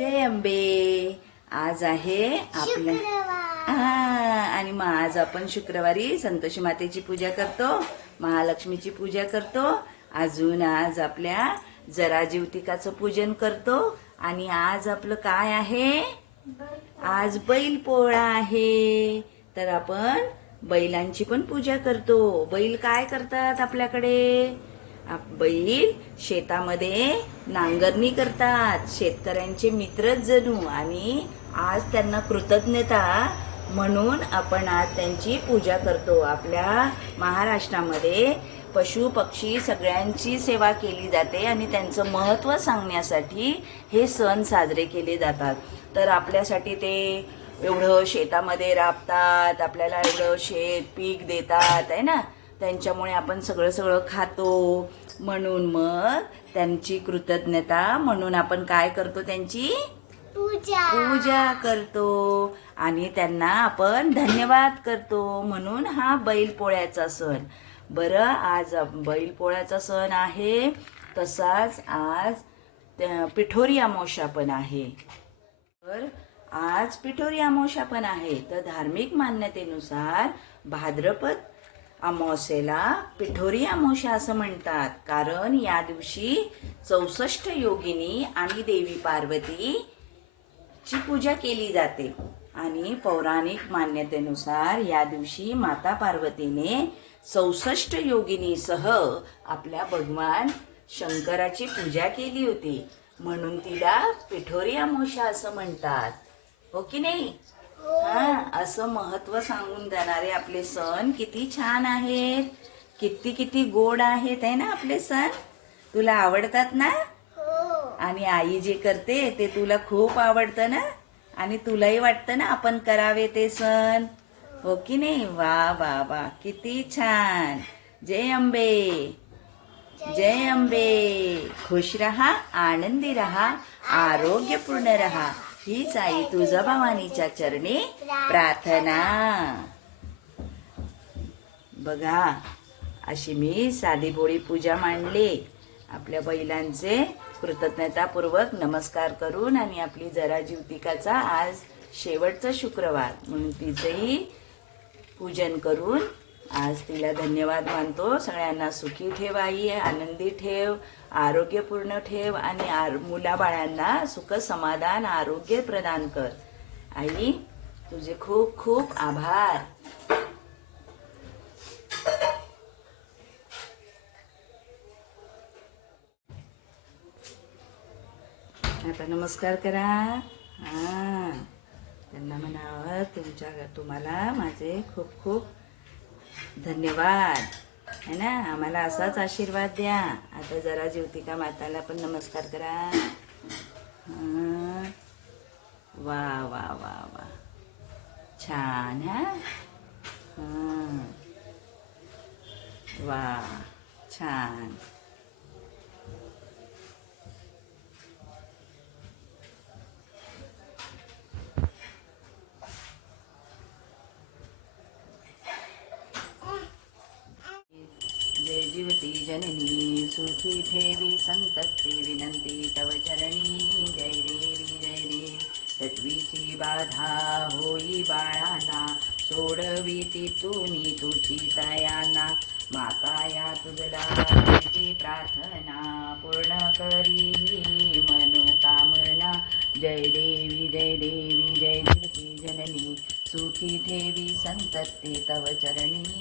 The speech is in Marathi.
जय अंबे आज आहे आपल्या हा आणि मग आज आपण शुक्रवारी संतोषी मातेची पूजा करतो महालक्ष्मीची पूजा करतो. अजून आज आपल्या जरा जीवतिकाचं पूजन करतो. आणि आज आपलं काय आहे? आज बैल पोळा आहे. तर आपण बैलांची पण पूजा करतो. बैल काय करतात आपल्याकडे? आप- बैल शेतामध्ये नांगरणी करतात. शेतकऱ्यांचे मित्रच जणू आणि आज त्यांना कृतज्ञता म्हणून आपण आज त्यांची पूजा करतो. आपल्या महाराष्ट्रामध्ये पशु पक्षी सगळ्यांची सेवा केली जाते आणि त्यांचं महत्त्व सांगण्यासाठी हे सण साजरे केले जातात. तर आपल्यासाठी ते एवढं शेतामध्ये राबतात आपल्याला एवढं शेत पीक देतात आहे ना? त्यांच्यामुळे आपण सगळं सगळं खातो म्हणून मग त्यांची कृतज्ञता म्हणून आपण काय करतो त्यांची? पूजा. पूजा करतो. आणि त्यांना आपण धन्यवाद करतो म्हणून हा बैलपोळ्याचा सण. बरं आज बैलपोळ्याचा सण आहे. तसाच आज पिठोरी अमावस्या पण आहे. तर आज पिठोरी अमावस्या पण आहे. तर धार्मिक मान्यतेनुसार भाद्रपद अमावस्येला पिठोरी अमावस्या असं म्हणतात. कारण या दिवशी चौसष्ट योगिनी आणि देवी पार्वती ची पूजा केली जाते. आणि पौराणिक मान्यतेनुसार या दिवशी माता पार्वतीने चौसष्ट योगिनीसह आपल्या भगवान शंकराची पूजा केली होती. म्हणून तिला पिठोरी अमावस्या असं म्हणतात. हो की नाही? हा असं महत्त्व सांगून देणारे आपले सण किती छान आहेत. किती किती गोड आहेत आहे ना आपले सण? तुला आवडतात ना? हो. आणि आई जे करते ते तुला खूप आवडतं ना? आणि तुलाही वाटतं ना आपण करावे ते सण? हो की नाही? वा वा वा. किती छान. जय अंबे. जय अंबे. खुश रहा आनंदी रहा आरोग्यपूर्ण रहा. हीच आई तुझा भवानीच्या चरणी प्रार्थना. बघा अशी मी साधी भोळी पूजा मांडली. आपल्या बैलांचे कृतज्ञतापूर्वक नमस्कार करून आणि आपली जरा जीवतिकाचा आज शेवटचा शुक्रवार म्हणून तिचंही पूजन करून आज तिला धन्यवाद मानतो. सगळ्यांना सुखी ठेव आई आनंदी ठेव. आरोग्यपूर्ण ठेव आणि आर मुलाबाळांना सुख समाधान आरोग्य प्रदान कर. आई तुझे खूप खूप आभार. आता नमस्कार करा. हा. त्यांना म्हणावं तुमच्या तुम्हाला माझे खूप खूप धन्यवाद. आम्हाला असाच आशीर्वाद द्या. आता जरा ज्योतिका माताला पण नमस्कार करा. वा वा वा वा. छान हा. वा छान जय जीवती जननी सुखी ठेवी संतप्ती विनंती तव चरणी. जय देवी जय देवी. तत्वीची बाधा होई बाळांना सोडविती तुनी तुझी तयाना माता या तुझला प्रार्थना पूर्ण करी मनोकामना. जय देवी जय देवी जय देवी जननी. सुखी ठेवी संतती तव चरणी.